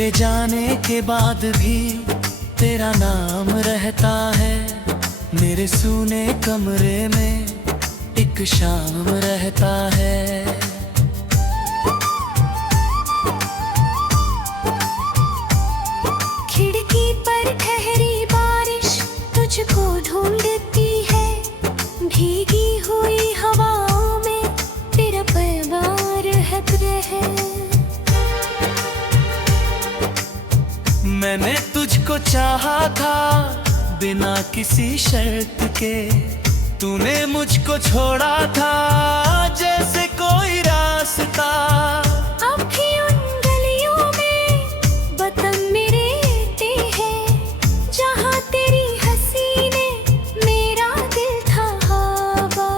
मेरे जाने के बाद भी तेरा नाम रहता है। मेरे सूने कमरे में एक शाम रहता है। खिड़की पर ठहरी बारिश तुझको ढूंढती है। भीगी हुई हवाओं में तेरा पैगाम रहता है। मैंने तुझको चाहा था बिना किसी शर्त के। तूने मुझको छोड़ा था जैसे कोई रास्ता। अब भी उन गलियों में बदम मेरे ते हैं, जहाँ तेरी हंसी ने मेरा दिल था हवा।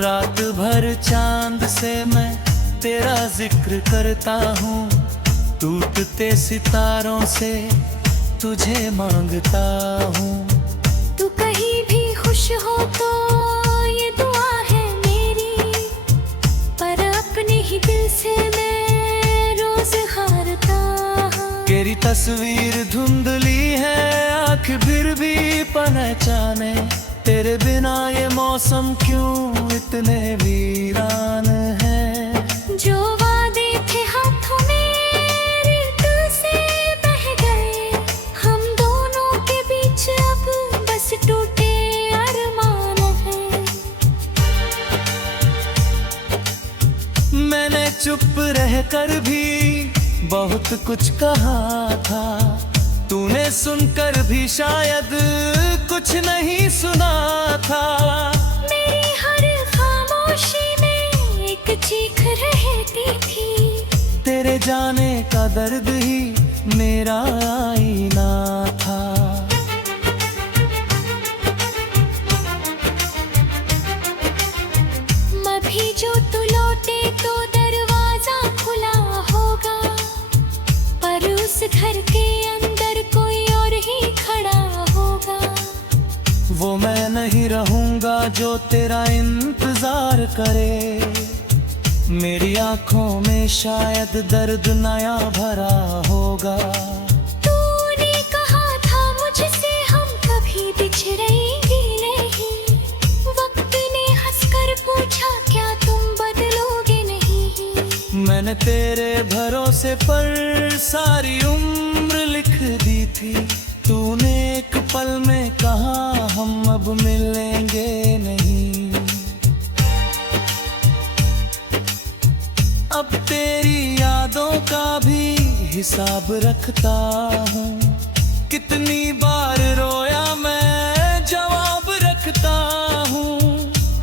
रात भर चांद से मैं तेरा जिक्र करता हूँ। टूटते सितारों से तुझे मांगता हूँ। तू कहीं भी खुश हो तो ये दुआ है मेरी, पर अपने ही दिल से मैं रोज हारता हूँ। तेरी तस्वीर धुंधली है आँख फिर भी पहचाने। तेरे बिना ये मौसम क्यों इतने वीरान है। जो वादे थे हाथों मेरे दिल से बह गए। हम दोनों के बीच अब बस टूटे अरमान हैं। मैंने चुप रहकर भी बहुत कुछ कहा था। तूने सुनकर भी शायद कुछ नहीं सुना था। मेरी हर खामोशी में एक चीख रहती थी। तेरे जाने का दर्द ही मेरा आईना था। अभी जो तू लौटे तो दरवाजा खुला होगा, पर उस घर के अंदर कोई और ही खड़ा होगा। वो मैं नहीं रहूंगा जो तेरा इंतजार करे। मेरी आंखों में शायद दर्द नया भरा होगा। तूने कहा था मुझसे हम कभी बिछड़ेंगे नहीं। वक्त ने हंसकर पूछा क्या तुम बदलोगे नहीं। मैंने तेरे भरोसे पर सारी उम्र लिख दी थी। तूने एक पल में कहा हम अब मिलेंगे नहीं। अब तेरी यादों का भी हिसाब रखता हूँ। कितनी बार रोया मैं जवाब रखता हूँ।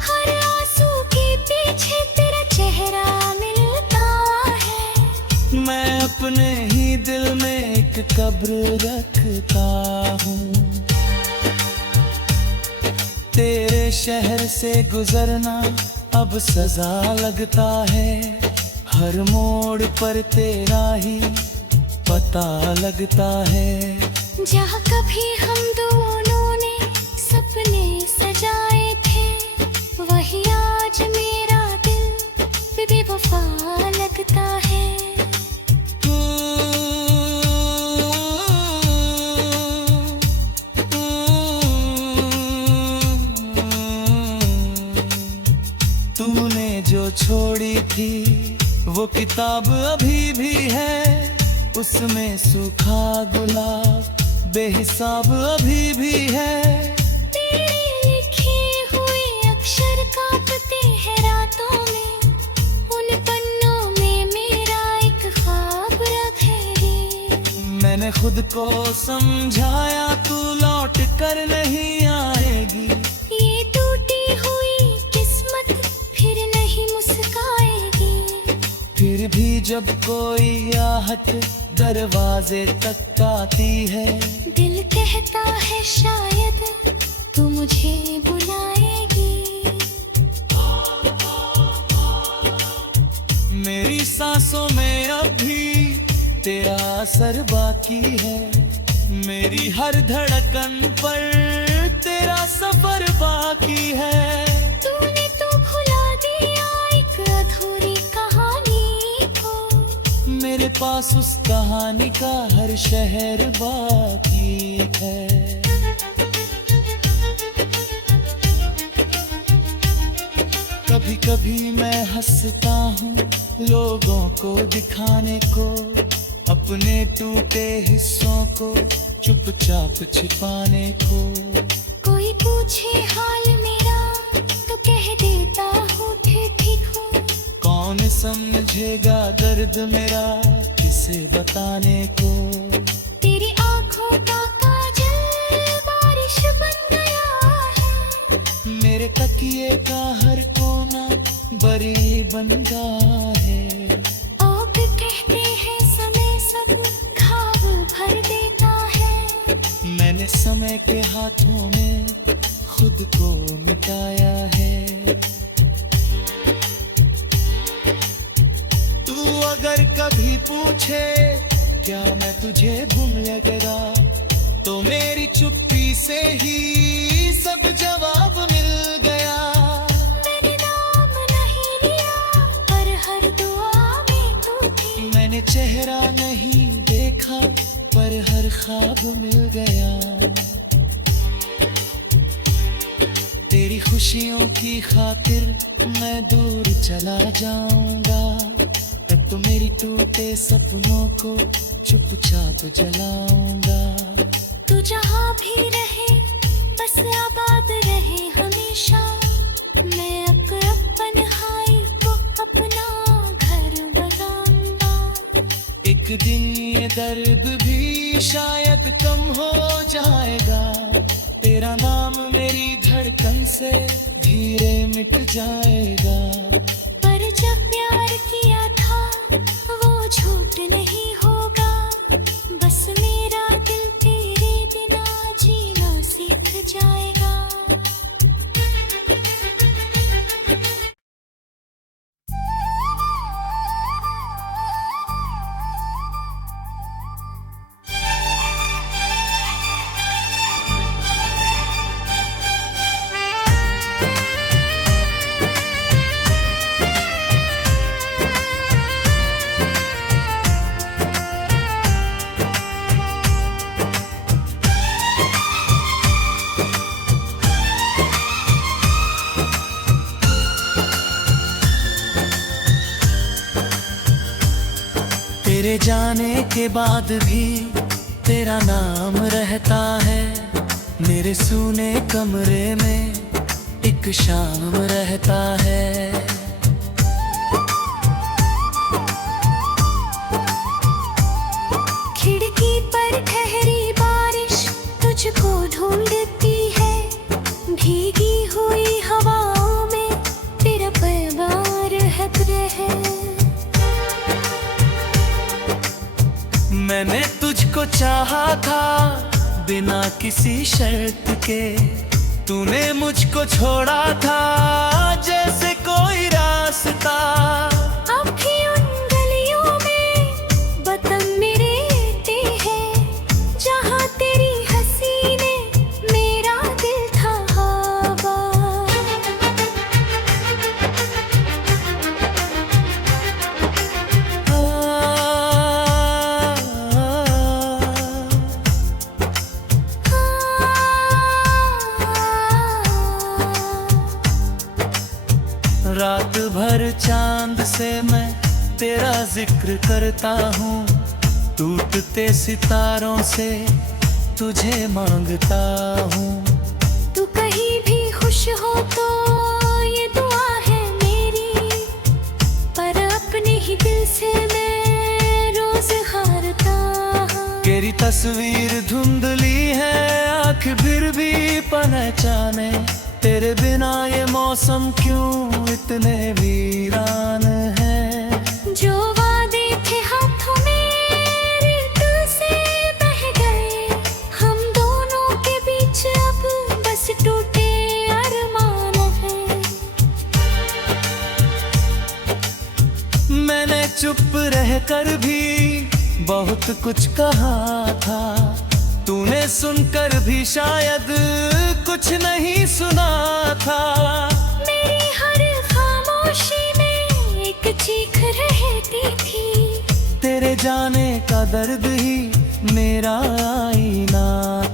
हर आंसू के पीछे तेरा चेहरा मिलता है। मैं अपने ही दिल में एक कब्र रखता हूँ। तेरे शहर से गुजरना अब सजा लगता है। हर मोड़ पर तेरा ही पता लगता है। जहाँ कभी हम दोनों ने सपने सजाए थे, वही आज मेरा दिल बेवफा लगता है। तूने जो छोड़ी थी वो किताब अभी भी है। उसमें सूखा गुलाब बेहिसाब अभी भी है। तेरे लिखे हुए अक्षर कांपते हैं रातों में। उन पन्नों में मेरा एक ख्वाब रख है। मैंने खुद को समझाया तू लौट कर नहीं आएगी। ये टूटी हुई किस्मत फिर नहीं मुस्काएगी। फिर भी जब कोई आहट दरवाजे तक आती है, दिल कहता है शायद तू मुझे बुलाएगी। मेरी सांसों में अब भी तेरा असर बाकी है। मेरी हर धड़कन पर तेरा सफर बाकी है। तूने तो भुला दिया एक अधूरी कहानी को। मेरे पास उस कहानी का हर शहर बाकी है। कभी कभी मैं हंसता हूँ लोगों को दिखाने को, अपने टूटे हिस्सों को चुपचाप छिपाने को। कोई पूछे हाल मेरा तो कह देता हूँ ठीक हूँ। कौन समझेगा दर्द मेरा किसे बताने को। तेरी आंखों का काजल बारिश बन गया है। मेरे तकिए का हर कोना बरी बन गया है। आप कहते हैं समय सब घाव भर देता है। मैंने समय के हाथों में खुद को मिटाया है। तू अगर कभी पूछे क्या मैं तुझे भूल गया, तो मेरी चुप्पी से ही सब जवाब मिल गया। मैंने नाम नहीं लिया पर हर दुआ में तू थी। मैंने चेहरा नहीं देखा पर हर ख्वाब मिल गया। तेरी खुशियों की खातिर मैं दूर चला जाऊंगा, तब तो मेरी टूटे सपनों को चुपचाप जलाऊंगा। तू जहाँ भी रहे बस आबाद रहे हमेशा। मैं अपन हाई को अपना घर बनाऊंगा। एक दिन ये दर्द भी शायद कम हो जाएगा। तेरा नाम मेरी धड़कन से धीरे मिट जाएगा। पर जब प्यार किया था वो झूठ नहीं होगा। बस मेरा दिल तेरे बिना जीना सीख जाएगा। तेरे जाने के बाद भी तेरा नाम रहता है। मेरे सूने कमरे में एक शाम रहता है। खिड़की पर ठहरी बारिश तुझको ढूंढती है। भीगी हुई हवाओं में तेरा पैगाम रहता है। मैंने तुझको चाहा था बिना किसी शर्त के। तूने मुझको छोड़ा था जैसे कोई रास्ता। अब भी उन गलियों में बदम मेरे ते हैं, जहाँ तेरी हंसी ने मेरा दिल था हवा। रात भर चांद से मैं तेरा जिक्र करता हूँ। टूटते सितारों से तुझे मांगता हूँ। तू कहीं भी खुश हो तो ये दुआ है मेरी। पर अपने ही दिल से मैं रोज हारता हूँ। तेरी तस्वीर धुंधली है आँख फिर भी पहचाने। तेरे बिना ये मौसम क्यों इतने वीरान है। जो वादे थे हाथों मेरे दिल से बह गए। हम दोनों के बीच अब बस टूटे अरमान हैं। मैंने चुप रहकर भी बहुत कुछ कहा था, तूने सुनकर भी शायद कुछ नहीं सुना था। मेरी हर खामोशी में एक चीख रहती थी, तेरे जाने का दर्द ही मेरा आईना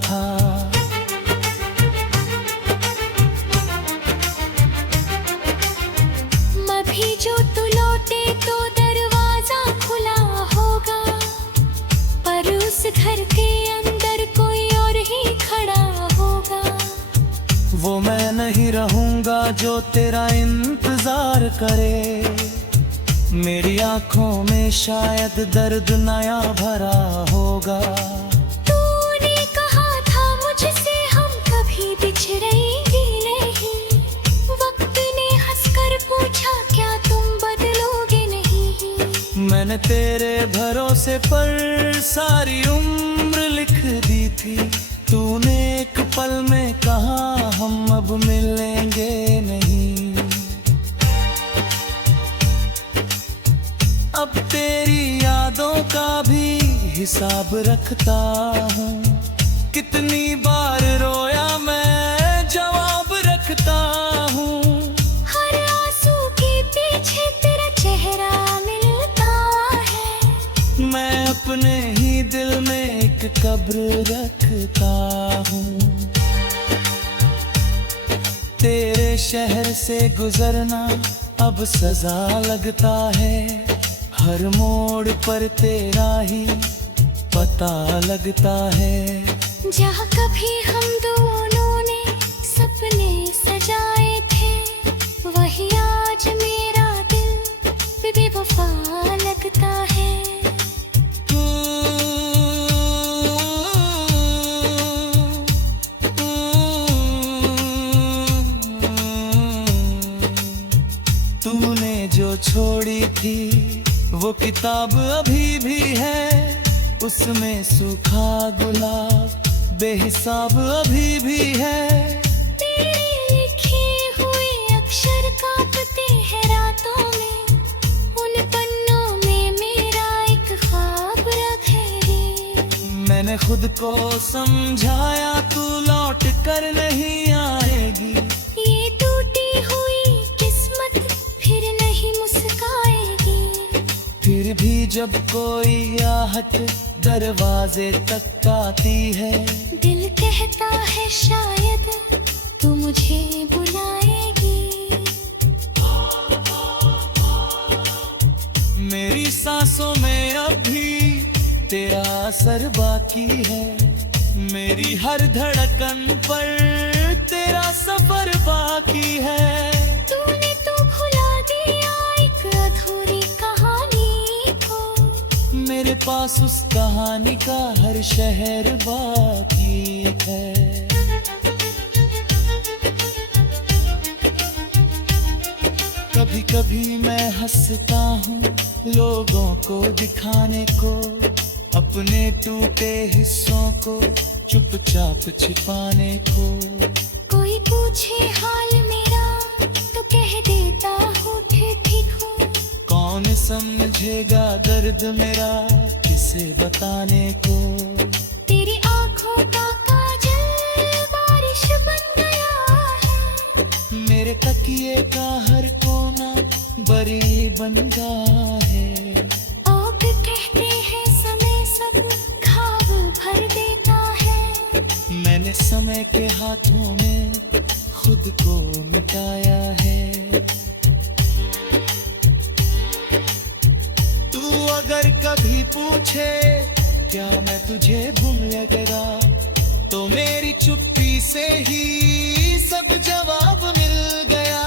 था। अभी जो तू लौटे तो दरवाजा खुला होगा, पर उस घर के अंदर कोई और ही खड़ा होगा। वो मैं नहीं रहूंगा जो तेरा इंतजार करे, मेरी आंखों में शायद दर्द नया भरा होगा। तूने कहा था मुझसे हम कभी बिछड़ेंगे नहीं, वक्त ने हंसकर पूछा क्या तुम बदलोगे नहीं। मैंने तेरे भरोसे पर सारी उम्र लिख दी थी, तूने एक पल में कहा हम अब मिलेंगे नहीं। अब तेरी यादों का भी हिसाब रखता हूँ, कितनी बार रोया मैं जवाब रखता हूँ। हर आंसू के पीछे तेरा चेहरा मिलता है, मैं अपने ही दिल में एक कब्र रखता हूँ। तेरे शहर से गुजरना अब सजा लगता है, हर मोड़ पर तेरा ही पता लगता है। जहाँ कभी हम दोनों ने सपने सजाए थे, वही आज मेरा दिल बेवफा लगता है। तूने जो छोड़ी थी वो किताब अभी भी है, उसमें सूखा गुलाब बेहिसाब अभी भी है। तेरे लिखे हुए अक्षर कांपते हैं रातों में, उन पन्नों में मेरा एक ख्वाब रखे रे। मैंने खुद को समझाया तू लौट कर नहीं आएगी, ये टूटी हुई किस्मत फिर नहीं मुस्काएगी। फिर भी जब कोई आहट दरवाजे तक आती है, दिल कहता है शायद तू मुझे बुलाएगी। मेरी सांसों में अभी तेरा असर बाकी है, मेरी हर धड़कन पर तेरा सफर बाकी है। तूने तो भुला दिया एक अधूरी कहानी को, मेरे पास उस कहानी का हर शहर बाकी है। कभी कभी मैं हंसता हूँ लोगों को दिखाने को, अपने टूटे हिस्सों को चुपचाप छिपाने को। कोई पूछे हाल मेरा तो कह देता हूँ ठीक हूँ, कौन समझेगा दर्द मेरा किसे बताने को। तेरी आंखों का काजल बारिश बन गया है, मेरे तकिए का हर कोना बरी बन गया है। आप कहते हैं समय सब घाव भर देता है, मैंने समय के हाथों में खुद को मिटाया है। तू अगर कभी पूछे क्या मैं तुझे भूल गया, तो मेरी चुप्पी से ही सब जवाब मिल गया।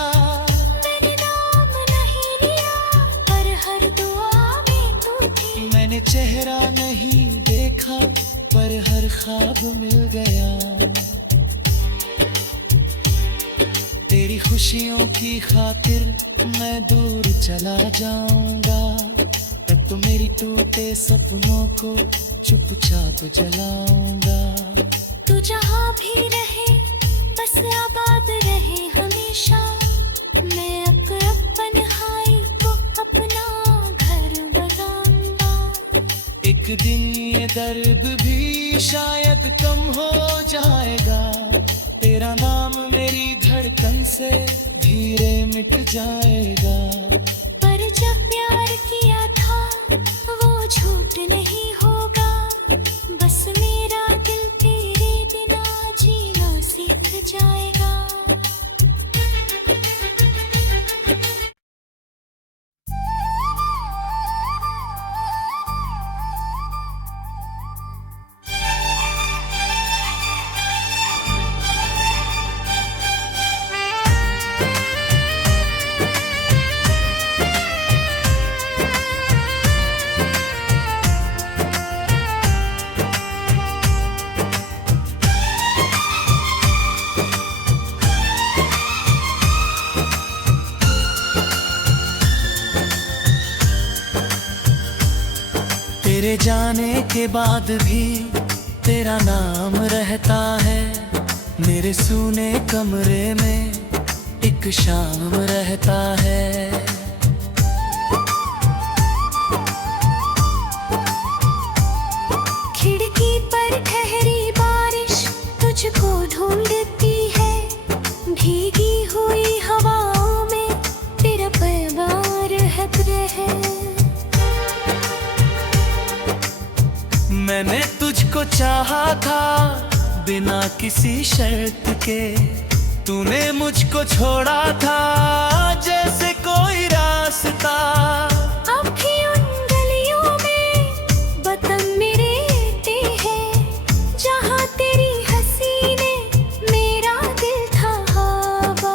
मैंने नाम नहीं लिया पर हर दुआ में तू थी, मैंने चेहरा नहीं देखा पर हर ख्वाब मिल गया। तेरी खुशियों की खातिर मैं दूर चला जाऊंगा, तब तो मेरी टूटे सपनों को चुपचाप जलाऊंगा। तू जहाँ भी रहे बस आबाद रहे हमेशा, मैं अपन हाई को अपना घर बनाऊंगा। एक दर्द भी शायद कम हो जाएगा। तेरा नाम मेरी धड़कन से धीरे मिट जाएगा। पर जब प्यार किया था वो झूठ नहीं होगा। बस मेरा दिल तेरे बिना जीना सीख जाएगा। तेरे जाने के बाद भी तेरा नाम रहता है। मेरे सूने कमरे में एक शाम रहता है। खिड़की पर ठहरी बारिश तुझको ढूंढती है। भीगी हुई हवाओं में तेरा पैगाम रहता है। मैंने तुझको चाहा था बिना किसी शर्त के। तूने मुझको छोड़ा था जैसे कोई रास्ता। अब भी उन गलियों में बदम मेरे ते हैं जहाँ तेरी हंसी ने मेरा दिल था हवा।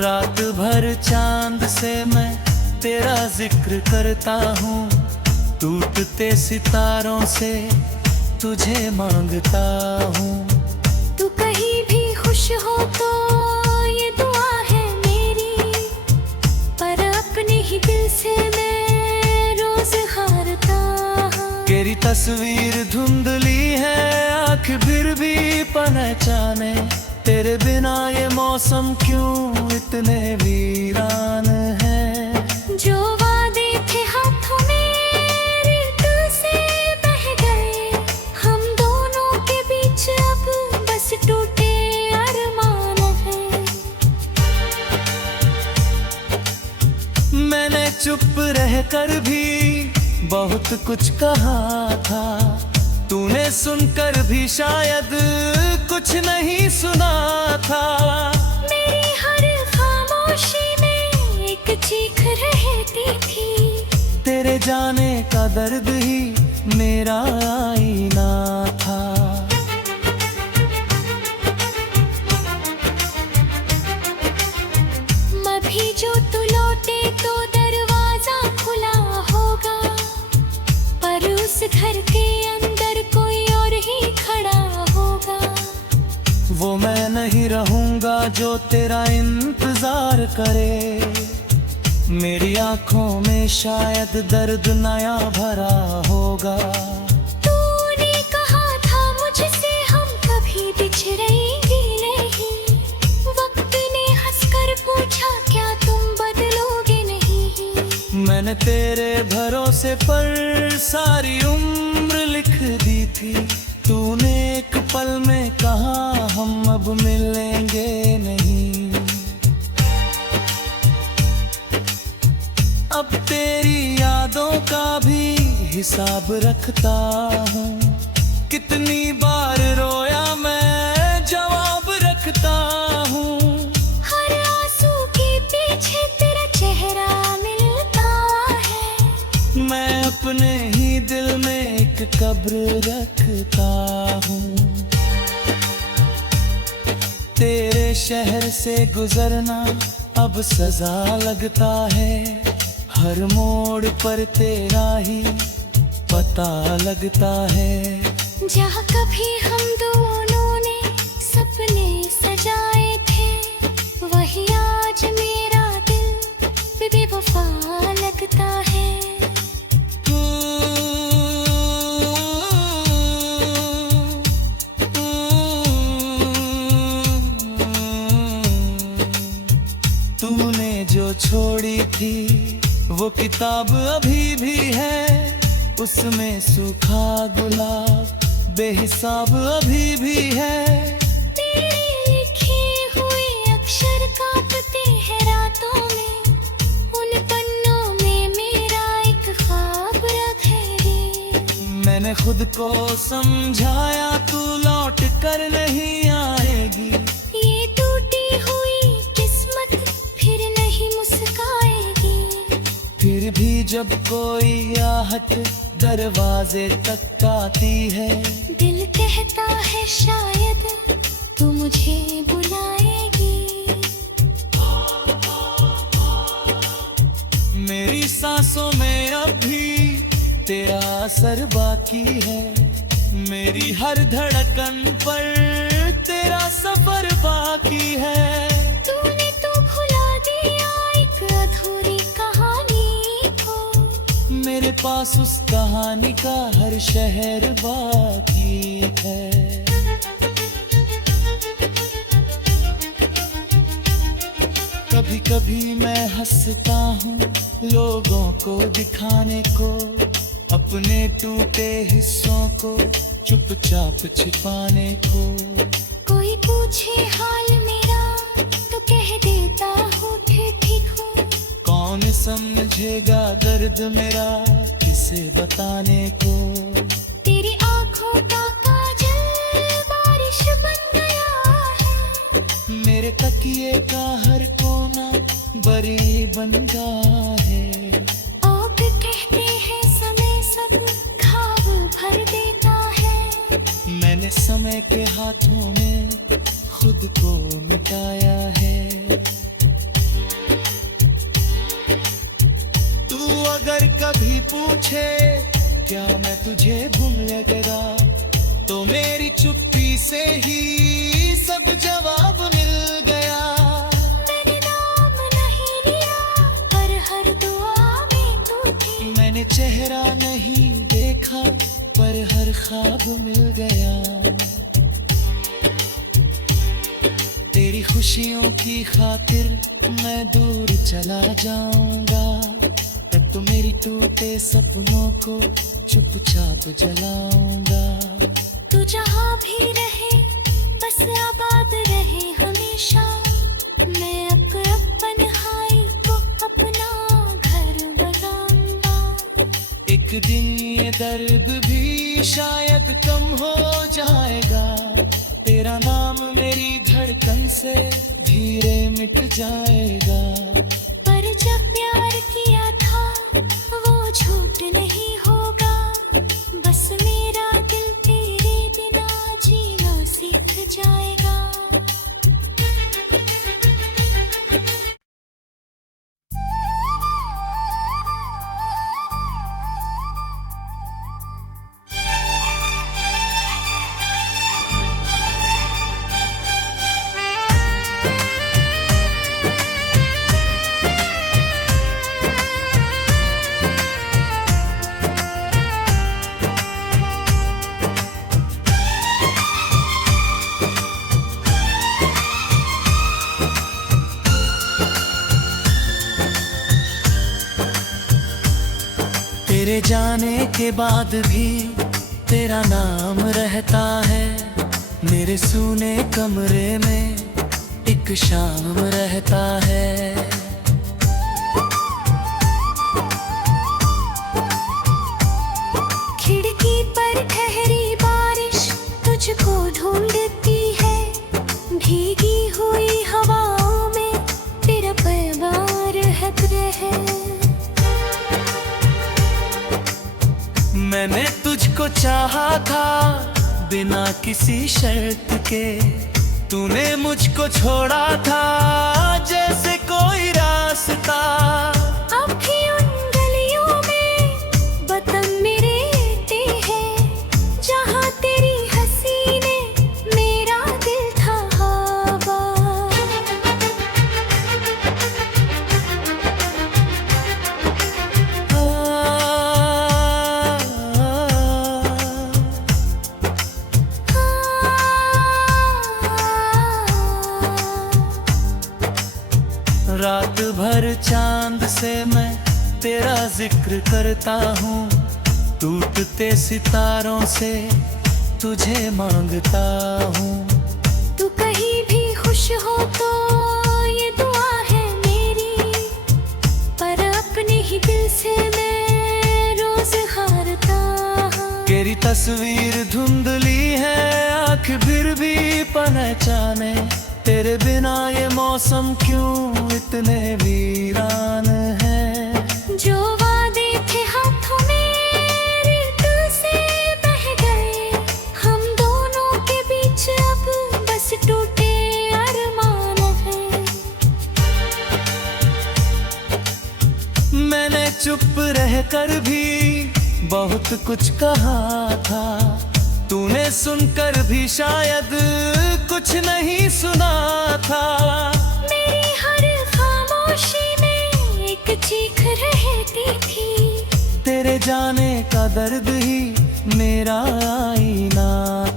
रात भर चांद से मैं तेरा जिक्र करता हूँ। टूटते सितारों से तुझे मांगता हूँ। तू कहीं भी खुश हो तो ये दुआ है मेरी। पर अपने ही दिल से मैं रोज हारता हूँ। तेरी तस्वीर धुंधली है आँख फिर भी पहचाने। तेरे बिना ये मौसम क्यों इतने वीरान है। जो वादे थे हाथों मेरे दिल से बह गए। हम दोनों के बीच अब बस टूटे अरमान हैं। मैंने चुप रहकर भी बहुत कुछ कहा था। तूने सुनकर भी शायद कुछ नहीं सुना था। मेरी हर खामोशी में एक चीख रहती थी। तेरे जाने का दर्द ही मेरा आईना था। अभी जो तू लौटे तो दरवाजा खुला होगा। पर उस घर के अंदर कोई और ही खड़ा होगा। वो मैं नहीं रहूंगा जो तेरा इंतजार करे। मेरी आंखों में शायद दर्द नया भरा होगा। तूने कहा था मुझसे हम कभी बिछड़ेंगे नहीं। वक्त ने हंसकर पूछा क्या तुम बदलोगे नहीं। मैंने तेरे भरोसे पर सारी उम्र लिख दी थी। तूने एक पल में कहा हम अब मिलेंगे नहीं। अब तेरी यादों का भी हिसाब रखता हूँ। कितनी बार रोया मैं जवाब रखता हूँ। हर आंसू के पीछे तेरा चेहरा मिलता है। मैं अपने ही दिल में एक कब्र रखता हूँ। तेरे शहर से गुजरना अब सजा लगता है। हर मोड़ पर तेरा ही पता लगता है। जहाँ कभी हम दोनों ने सपने सजाए थे वही आज मेरा दिल बेवफा लगता है। तूने जो छोड़ी थी वो किताब अभी भी है, उसमें सूखा गुलाब बेहिसाब अभी भी है। तेरे लिखे हुए अक्षर कांपते हैं रातों में, उन पन्नों में मेरा एक ख्वाब रख है रे। मैंने खुद को समझाया तू लौट कर नहीं आएगी, ये टूटी हुई किस्मत फिर नहीं मुस्काएगी। फिर भी जब कोई आहट दरवाजे तक आती है, दिल कहता है शायद तू मुझे बुलाएगी। मेरी सांसों में अभी तेरा असर बाकी है, मेरी हर धड़कन पर तेरा सफर बाकी है। तूने तो भुला दिया एक अधूरी कहानी को, मेरे पास उस कहानी का हर शहर बाकी है। कभी कभी मैं हंसता हूँ लोगों को दिखाने को, अपने टूटे हिस्सों को चुपचाप छिपाने को। कोई पूछे हाल मेरा तो कह देता हूँ ठीक हूँ। कौन समझेगा दर्द मेरा किसे बताने को। तेरी आंखों का काजल बारिश बन गया है, मेरे तकिए का हर कोना बरी बन गया है। आप कहते हैं समय सब घाव भर देता है, मैंने समय के हाथों में खुद को मिटाया है। तू अगर कभी पूछे क्या मैं तुझे भूल गया, तो मेरी चुप्पी से ही सब जवाब मिल गया। मैंने नाम नहीं लिया पर हर दुआ में तू थी। मैंने चेहरा नहीं देखा पर हर ख्वाब मिल गया। तेरी खुशियों की खातिर मैं दूर चला जाऊंगा, तब तो मेरी टूटे सपनों को चुपचाप जलाऊंगा। तू जहाँ भी रहे बस आबाद रहे हमेशा, मैं अपन हाई को अपना घर बनाऊंगा। एक दिन ये दर्द भी शायद कम हो जाएगा, तेरा नाम मेरी धड़कन से धीरे मिट जाएगा। पर जब प्यार किया था वो झूठ नहीं होगा, बस मेरा दिल तेरे बिना जीना सीख जाएगा। तेरे जाने के बाद भी तेरा नाम रहता है, मेरे सूने कमरे में एक शाम रहता है। खिड़की पर ठहरी बारिश तुझको ढूंढती है, भीगी हुई हवाओं में तेरा पैगाम रहता है। मैंने तुझको चाहा था बिना किसी शर्त के, तूने मुझको छोड़ा था जैसे कोई रास्ता। अब भी उन गलियों में बदम मेरे ते हैं, जहाँ तेरी हंसी ने मेरा दिल था हवा। रात भर चांद से मैं तेरा जिक्र करता हूँ, टूटते सितारों से तुझे मांगता हूँ। तू कहीं भी खुश हो तो ये दुआ है मेरी, पर अपने ही दिल से मैं रोज हारता हूँ। तेरी तस्वीर धुंधली है, आँख फिर भी पहचाने, तेरे बिना ये मौसम क्यों इतने वीरान है। जो वादे थे हाथों मेरे दिल से बह गए, हम दोनों के बीच अब बस टूटे अरमान हैं। मैंने चुप रहकर भी बहुत कुछ कहा था, तूने सुनकर भी शायद कुछ नहीं सुना था। मेरी हर खामोशी में एक चीख रहती थी, तेरे जाने का दर्द ही मेरा आईना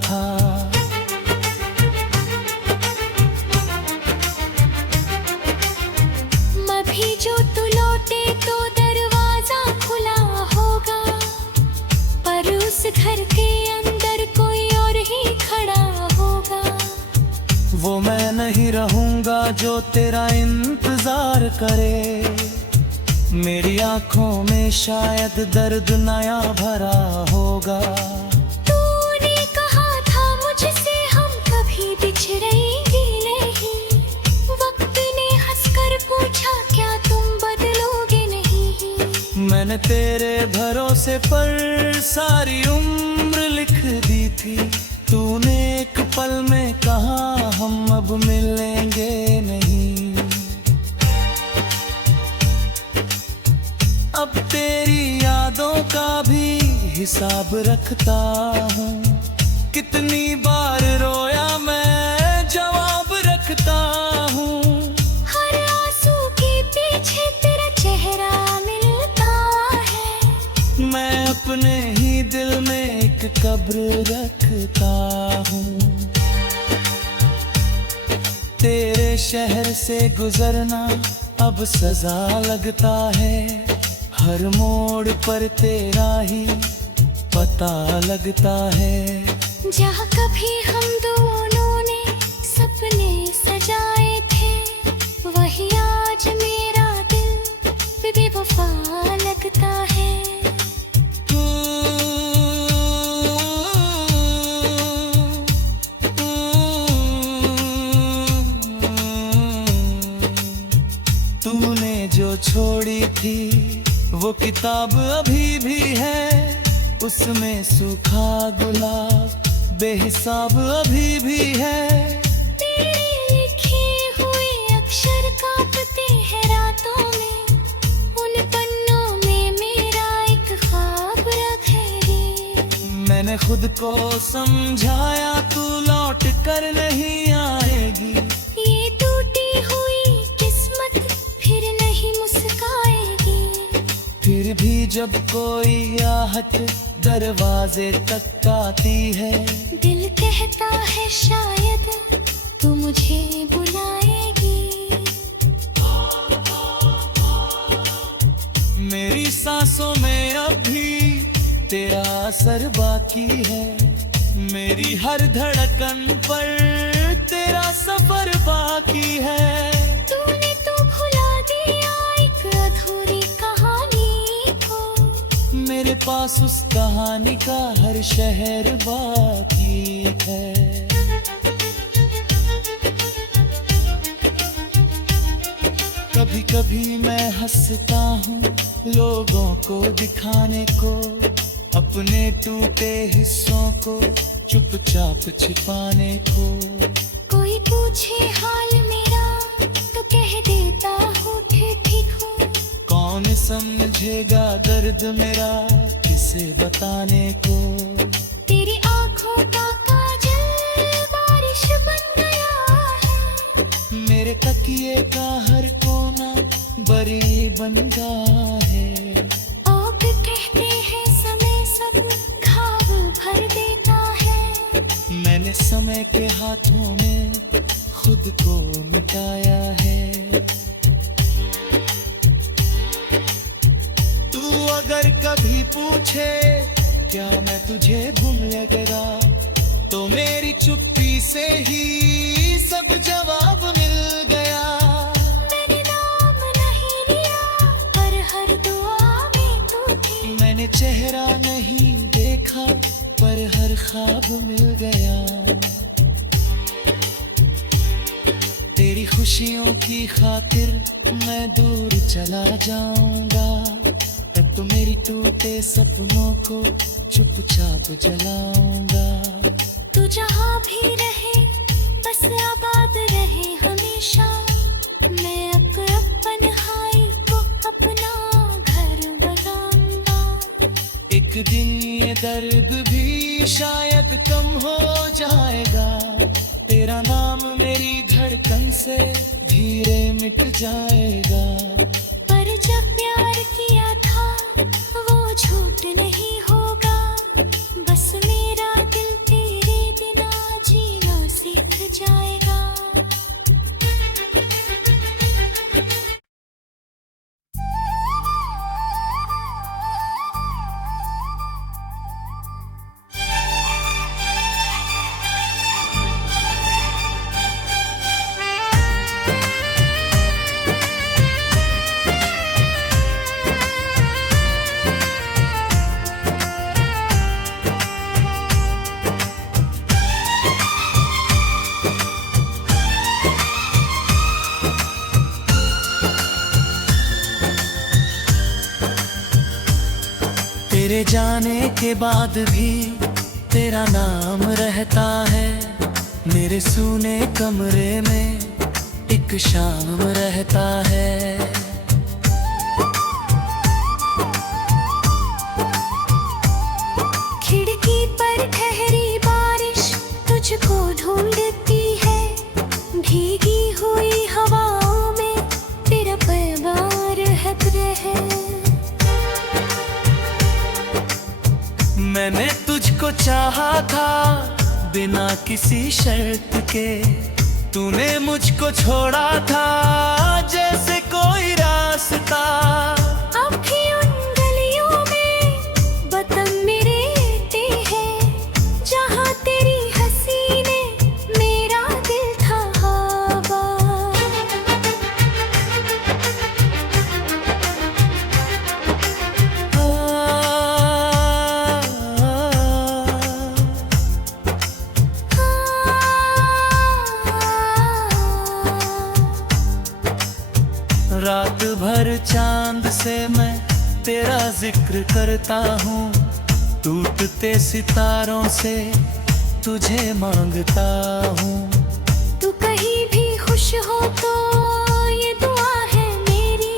था। अभी जो तू लौटे तो दरवाजा खुला होगा, पर उस घर के अंदर कोई और ही खड़ा होगा। वो मैं नहीं रहूंगा जो तेरा इंतजार करे, मेरी आंखों में शायद दर्द नया भरा होगा। तूने कहा था मुझसे हम कभी बिछड़ेंगे नहीं, वक्त ने हंसकर पूछा क्या तुम बदलोगे नहीं। मैंने तेरे भरोसे पर सारी उम्र लिख दी थी, तूने एक पल में कहा हम अब मिलेंगे नहीं। अब तेरी यादों का भी हिसाब रखता हूँ, कितनी बार रोया मैं जवाब रखता हूँ। हर आंसू के पीछे तेरा चेहरा मिलता है, मैं अपने ही दिल में एक कब्र रखता हूँ। तेरे शहर से गुजरना अब सजा लगता है, हर मोड़ पर तेरा ही पता लगता है। जहाँ कभी हम दोनों ने सपने सजाए थे, वही आज मेरा दिल बेवफा लगता है। तूने जो छोड़ी थी वो किताब अभी भी है, उसमें सूखा गुलाब बेहिसाब अभी भी है। तेरे लिखे हुए अक्षर कांपते हैं रातों में, उन पन्नों में मेरा एक ख्वाब रखेगी। मैंने खुद को समझाया तू लौट कर नहीं आएगी, ये टूटी हुई किस्मत फिर नहीं मुस्काएगी। फिर भी जब कोई आहट दरवाजे तक आती है, दिल कहता है शायद तू मुझे बुलाएगी। मेरी सांसों में अभी तेरा असर बाकी है, मेरी हर धड़कन पर तेरा सफर बाकी है। तूने तो भुला दिया एक अधूरी कहानी को, मेरे पास उस कहानी का हर शहर बाकी है। कभी कभी मैं हंसता हूँ लोगों को दिखाने को, अपने टूटे हिस्सों को चुपचाप छिपाने को। कोई पूछे हाल मेरा तो कह देता हूँ ठीक हूँ, कौन समझेगा दर्द मेरा किसे बताने को। तेरी आंखों का काजल बारिश बन गया है, मेरे तकिए का हर कोना बरी बन गया है। आप कहते हैं समय सब घाव भर देता है, मैंने समय के हाथों में खुद को मिटाया है। कभी पूछे क्या मैं तुझे भूल गया, तो मेरी चुप्पी से ही सब जवाब मिल गया। मैंने नाम नहीं लिया पर हर दुआ में तू थी। मैंने चेहरा नहीं देखा पर हर ख्वाब मिल गया। तेरी खुशियों की खातिर मैं दूर चला जाऊंगा, तब तो मेरी टूटे सपनों को चुपचाप जलाऊंगा। तू जहाँ भी रहे बस आबाद रहे हमेशा। मैं अपन हाई को अपना घर बनाऊंगा। एक दिन ये दर्द भी शायद कम हो जाएगा। तेरा नाम मेरी धड़कन से धीरे मिट जाएगा। पर जब प्यार किया था वो झूठ नहीं होगा। बस मेरा दिल तेरे बिना जीना सीख जाएगा। तेरे जाने के बाद भी तेरा नाम रहता है। मेरे सूने कमरे में एक शाम रहता है। खिड़की पर ठहरी बारिश तुझको ढूंढती है। भीगी हुई हवाओं में तेरा पैगाम रहता है। मैंने तुझको चाहा था बिना किसी शर्त के। तूने मुझको छोड़ा था जैसे कोई रास्ता। अब भी उन गलियों में बदम मेरे ते हैं, जहाँ तेरी हंसी ने मेरा दिल था हवा। रात भर चांद से मैं तेरा जिक्र करता हूँ। टूटते सितारों से तुझे मांगता हूँ। तू कहीं भी खुश हो तो ये दुआ है मेरी।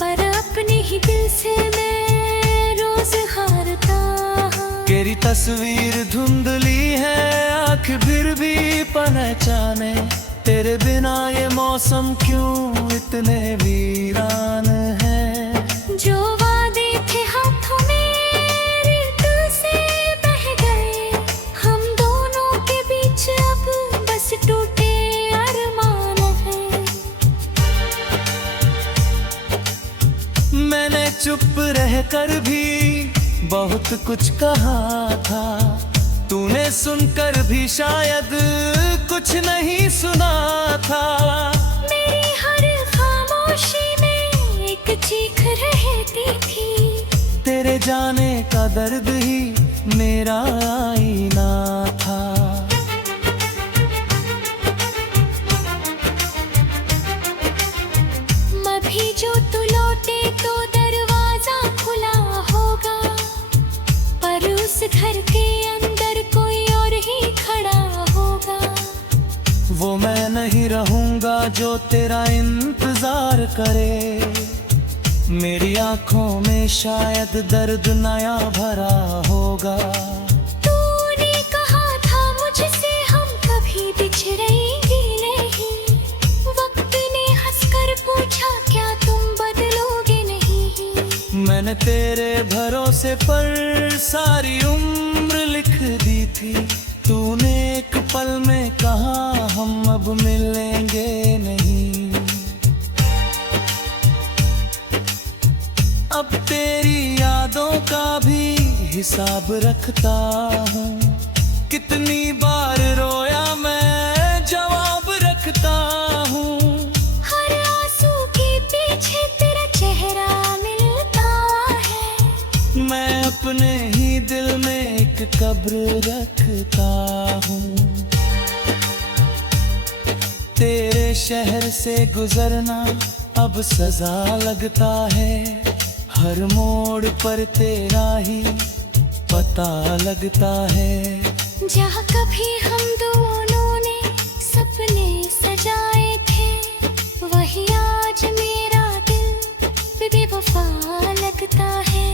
पर अपने ही दिल से मैं रोज हारता हूँ। तेरी तस्वीर धुंधली है आँख फिर भी पहचाने। तेरे बिना ये मौसम क्यों इतने वीरान है। जो वादे थे हाथों मेरे दिल से बह गए। हम दोनों के बीच अब बस टूटे अरमान हैं। मैंने चुप रहकर भी बहुत कुछ कहा था। तूने सुनकर भी शायद कुछ नहीं सुना था। मेरी हर खामोशी में एक चीख रहती थी। तेरे जाने का दर्द ही मेरा आईना था। अभी जो तू लौटे तो दरवाजा खुला होगा। पर उस घर के अंदर कोई और ही खड़ा होगा। वो मैं नहीं रहूंगा जो तेरा इंतजार करे। मेरी आंखों में शायद दर्द नया भरा होगा। तूने कहा था मुझसे हम कभी बिछड़ेंगे नहीं। वक्त ने हंसकर पूछा क्या तुम बदलोगे नहीं। मैंने तेरे भरोसे पर सारी उम्र लिख दी थी। तूने एक पल में कहा हम अब मिलेंगे नहीं। अब तेरी का भी हिसाब रखता हूँ। कितनी बार रोया मैं जवाब रखता हूँ। हर आंसू के पीछे तेरा चेहरा मिलता है। मैं अपने ही दिल में एक कब्र रखता हूँ। तेरे शहर से गुजरना अब सजा लगता है। हर मोड़ पर तेरा ही पता लगता है। जहाँ कभी हम दोनों ने सपने सजाए थे, वही आज मेरा दिल बेवफा लगता है।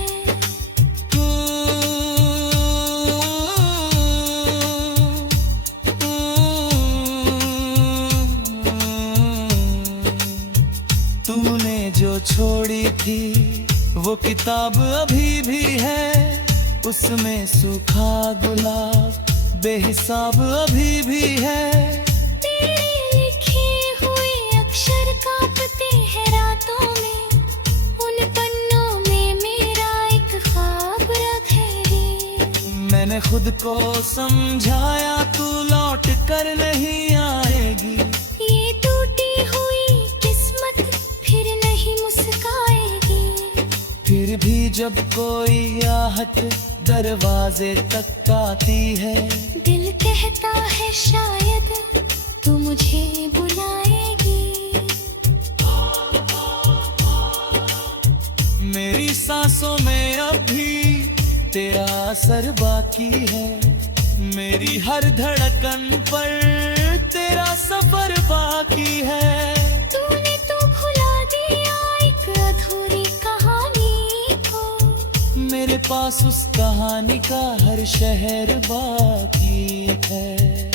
तूने जो छोड़ी थी वो किताब अभी भी है। उसमें सूखा गुलाब बेहिसाब अभी भी है। तेरे लिखे हुए अक्षर कांपते हैं रातों में। उन पन्नों में मेरा एक ख्वाब रख है। मैंने खुद को समझाया तू लौट कर नहीं आएगी। ये टूटी हुई किस्मत फिर नहीं मुस्काएगी। फिर भी जब कोई आहट दरवाजे तक आती है, दिल कहता है शायद तू मुझे बुलाएगी। मेरी सांसों में अभी तेरा असर बाकी है। मेरी हर धड़कन पर तेरा सफर बाकी है। तूने तो भुला दिया एक अधूरी कहानी को। मेरे पास उस कहानी का हर शहर बाकी है।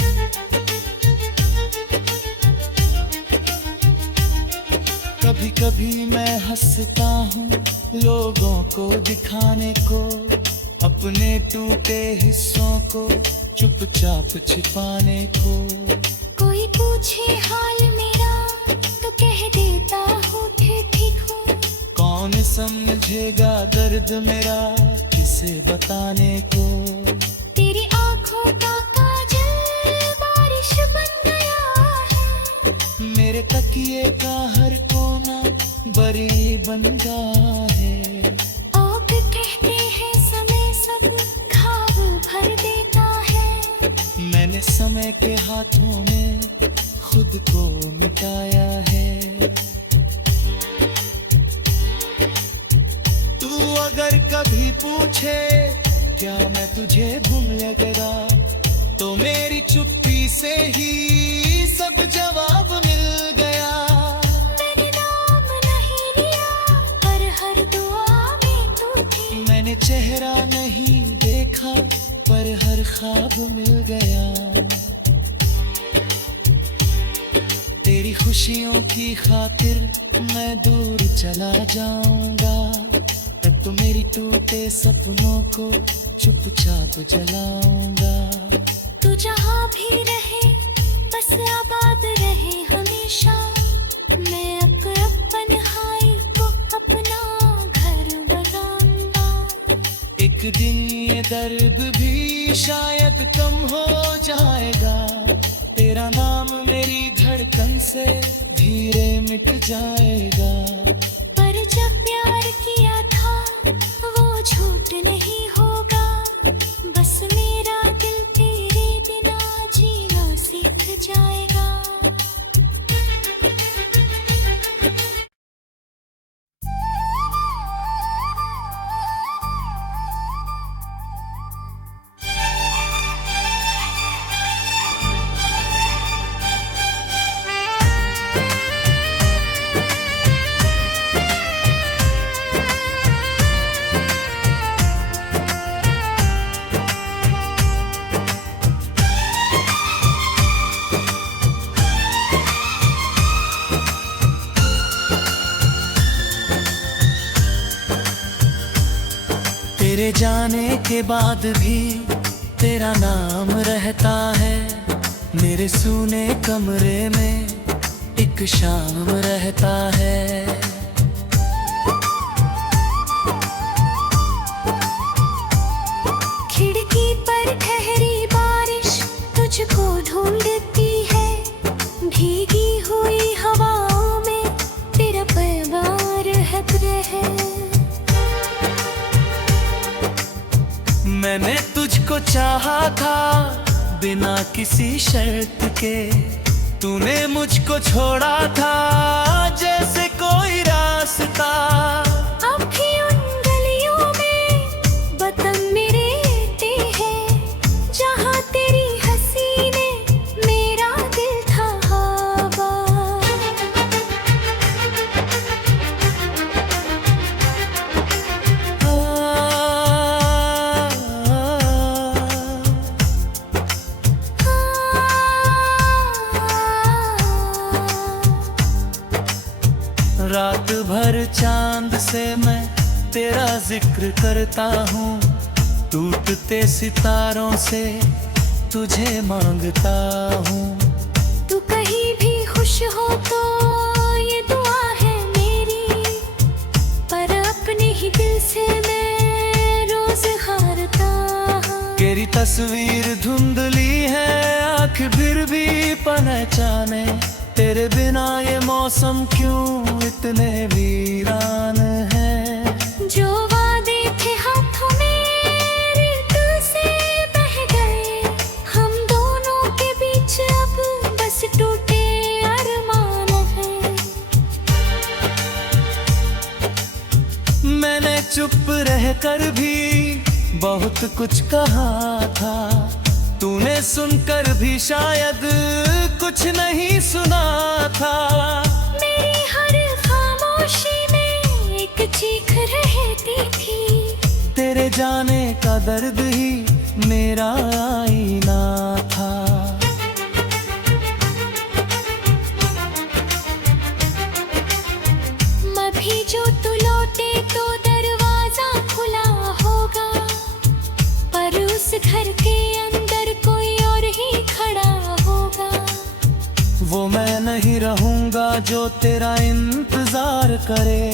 कभी कभी मैं हंसता हूँ लोगों को दिखाने को, अपने टूटे हिस्सों को चुपचाप छिपाने को। कोई पूछे हाल मेरा तो कह देता हूँ ठीक हूँ। कौन समझेगा दर्द मेरा किसे बताने को। तेरी आंखों का काजल बारिश बन गया है। मेरे तकिए का हर कोना बरी बन गया है। आप कहते हैं समय सब घाव भर देता है। मैंने समय के हाथों में खुद को मिटाया है। तू अगर कभी पूछे क्या मैं तुझे भूल गया, तो मेरी चुप्पी से ही सब जवाब मिल गया। मैंने नाम नहीं लिया पर हर दुआ में तू थी। मैंने चेहरा नहीं देखा पर हर ख्वाब मिल गया। तेरी खुशियों की खातिर मैं दूर चला जाऊंगा, तब तो मेरी टूटे सपनों को चुपचाप जलाऊंगा। तू जहाँ भी रहे बस आबाद रहे हमेशा। मैं अपन हाई को अपना घर बनाऊंगा। एक दिन ये दर्द भी शायद कम हो जाएगा। तेरा नाम मेरी धड़कन से धीरे मिट जाएगा। पर जब प्यार किया था वो झूठ नहीं होगा। बस मेरा दिल तेरे बिना जीना सीख जाएगा। तेरे जाने के बाद भी तेरा नाम रहता है। मेरे सूने कमरे में एक शाम रहता है। चाहा था बिना किसी शर्त के, तूने मुझको छोड़ा था जैसे कोई रास्ता। अब भी उन गलियों में बदम मेरे ते हैं, जहाँ तेरी हंसी ने मेरा दिल था हवा। रात भर चांद से मैं तेरा जिक्र करता हूँ, टूटते सितारों से तुझे मांगता हूँ। तू कहीं भी खुश हो तो ये दुआ है मेरी, पर अपने ही दिल से मैं रोज हारता हूँ। तेरी तस्वीर धुंधली है आँख फिर भी पहचाने, तेरे बिना ये मौसम क्यों इतने वीरान है। जो वादे थे हाथों मेरे दिल से बह गए, हम दोनों के बीच अब बस टूटे अरमान हैं। मैंने चुप रहकर भी बहुत कुछ कहा था, तूने सुनकर भी शायद कुछ नहीं सुना था। मेरी हर खामोशी में एक चीख रहती थी, तेरे जाने का दर्द ही मेरा आईना था। अभी जो तू लौटे तो दरवाजा खुला होगा, पर उस घर के अंदर कोई और ही खड़ा होगा। वो मैं नहीं रहूंगा जो तेरा इंतजार करे,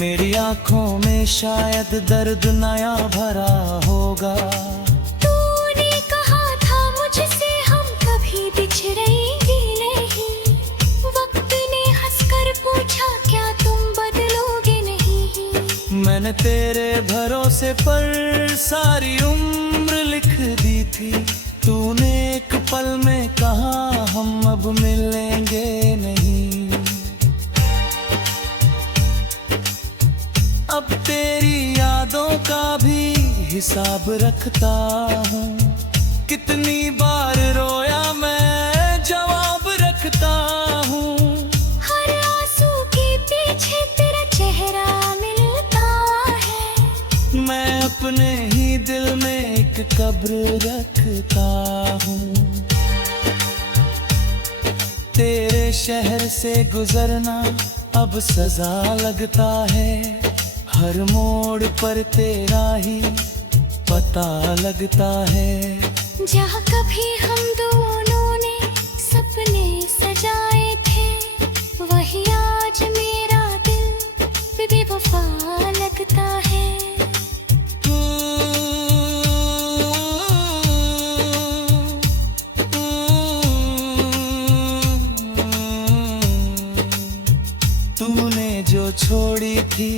मेरी आंखों में शायद दर्द नया भरा होगा। तूने कहा था मुझसे हम कभी बिछड़ेंगे नहीं, वक्त ने हंसकर पूछा क्या तुम बदलोगे नहीं। मैंने तेरे भरोसे पर सारी उम्र लिख दी थी, तूने एक पल में कहा हम अब मिलेंगे नहीं। अब तेरी यादों का भी हिसाब रखता हूँ, कितनी बार रोया मैं जवाब रखता हूँ। हर आंसू के पीछे तेरा चेहरा मिलता है, मैं अपने ही दिल में एक कब्र रखता हूँ। तेरे शहर से गुजरना अब सजा लगता है, हर मोड़ पर तेरा ही पता लगता है। जहाँ कभी हम दोनों ने सपने सजाए थे, वही आज मेरा दिल बेवफा लगता है। तूने जो छोड़ी थी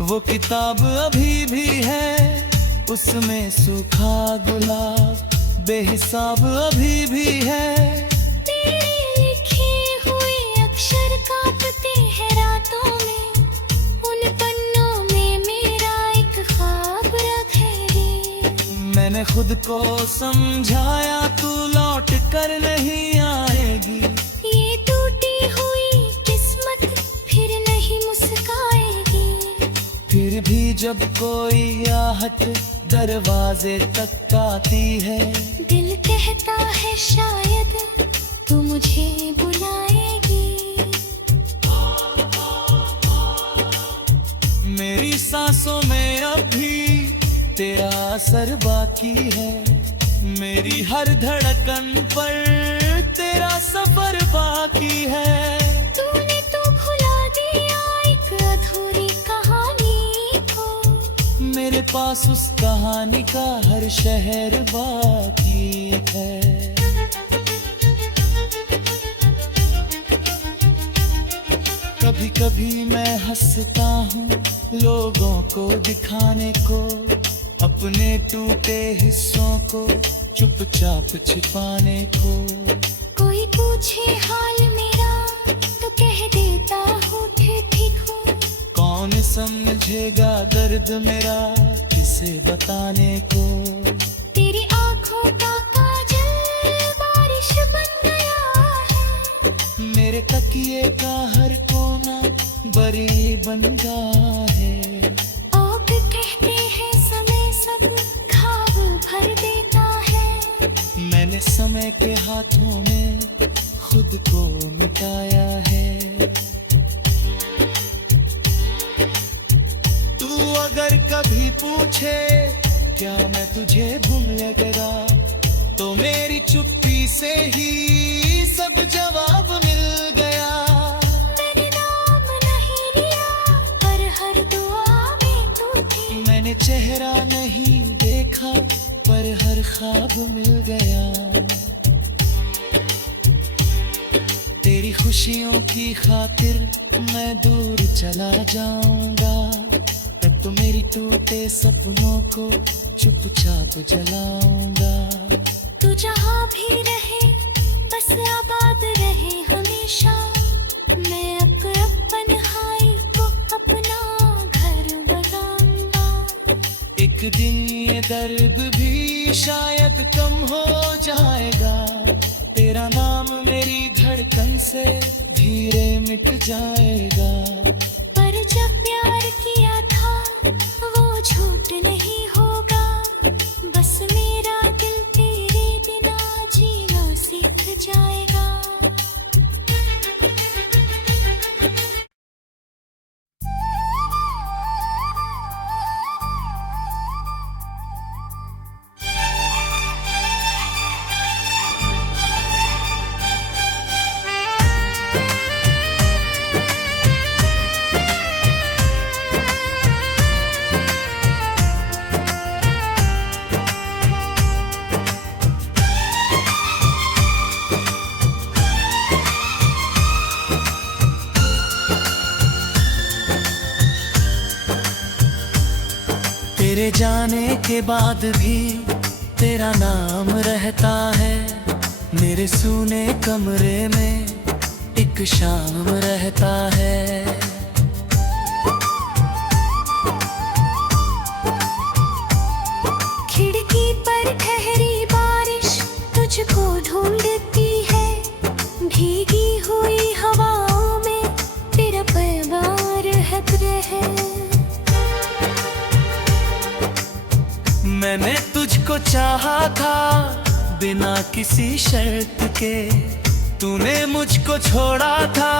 वो किताब अभी भी है, उसमें सूखा गुलाब बेहिसाब अभी भी है। तेरे लिखे हुए अक्षर कांपते हैं रातों में, उन पन्नों में मेरा एक ख्वाब रखे रे। मैंने खुद को समझाया तू लौट कर नहीं आएगी, ये टूटी हुई किस्मत फिर नहीं मुस्काएगी। फिर भी जब कोई आहट दरवाजे तक आती है, दिल कहता है शायद तू मुझे बुलाएगी। मेरी सांसों में अभी तेरा असर बाकी है, मेरी हर धड़कन पर तेरा सफर बाकी है। तूने तो भुला दिया एक अधूरी कहानी को, मेरे पास उस कहानी का हर शहर बाकी है। कभी कभी मैं हंसता हूँ लोगों को दिखाने को, अपने टूटे हिस्सों को चुपचाप छिपाने को। कोई पूछे हाल मेरा तो कह देता हूँ ठीक हूँ। कौन समझेगा दर्द मेरा किसे बताने को। तेरी आंखों का काजल बारिश बन गया है। मेरे तकिए का हर कोना बरी बन गया है। औग कहते हैं समय सब घाव भर देता है। मैंने समय के हाथों में खुद को मिटाया है। तू अगर कभी पूछे क्या मैं तुझे भूल गया, तो मेरी चुप्पी से ही सब जवाब मिल गया। मैंने नाम नहीं लिया पर हर दुआ में तू थी। मैंने चेहरा नहीं देखा पर हर ख्वाब मिल गया। तेरी खुशियों की खातिर मैं दूर चला जाऊंगा, तब तो मेरी टूटे सपनों को चुपचाप जलाऊंगा। तू जहाँ भी रहे बस आबाद रहे हमेशा। मैं अपन हाई को अपना घर बनाऊंगा। एक दिन ये दर्द भी शायद कम हो जाएगा। तेरा नाम मेरी धड़कन से धीरे मिट जाएगा। पर जब प्यार किया था वो झूठ नहीं होगा। बस मेरा दिल तेरे बिना जीना सीख जाएगा। तेरे जाने के बाद भी तेरा नाम रहता है। मेरे सूने कमरे में एक शाम रहता है। खिड़की पर ठहरी बारिश तुझको ढूंढती है। भीगी हुई हवाओं में तेरा पैगाम रहता है। मैंने तुझको चाहा था बिना किसी शर्त के। तूने मुझको छोड़ा था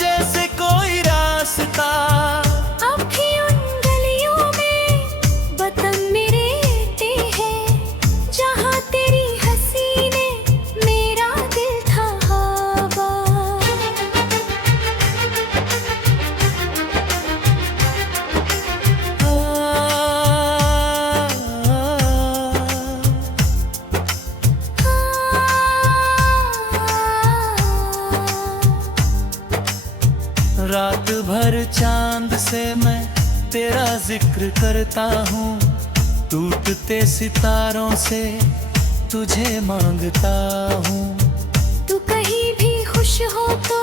जैसे कोई रास्ता। अब भी उन गलियों में बदम मेरे ते हैं। जहाँ तेरी हंसी ने मेरा दिल था हवा। रात भर चांद से मैं तेरा जिक्र करता हूँ। टूटते सितारों से तुझे मांगता हूँ। तू कहीं भी खुश हो तो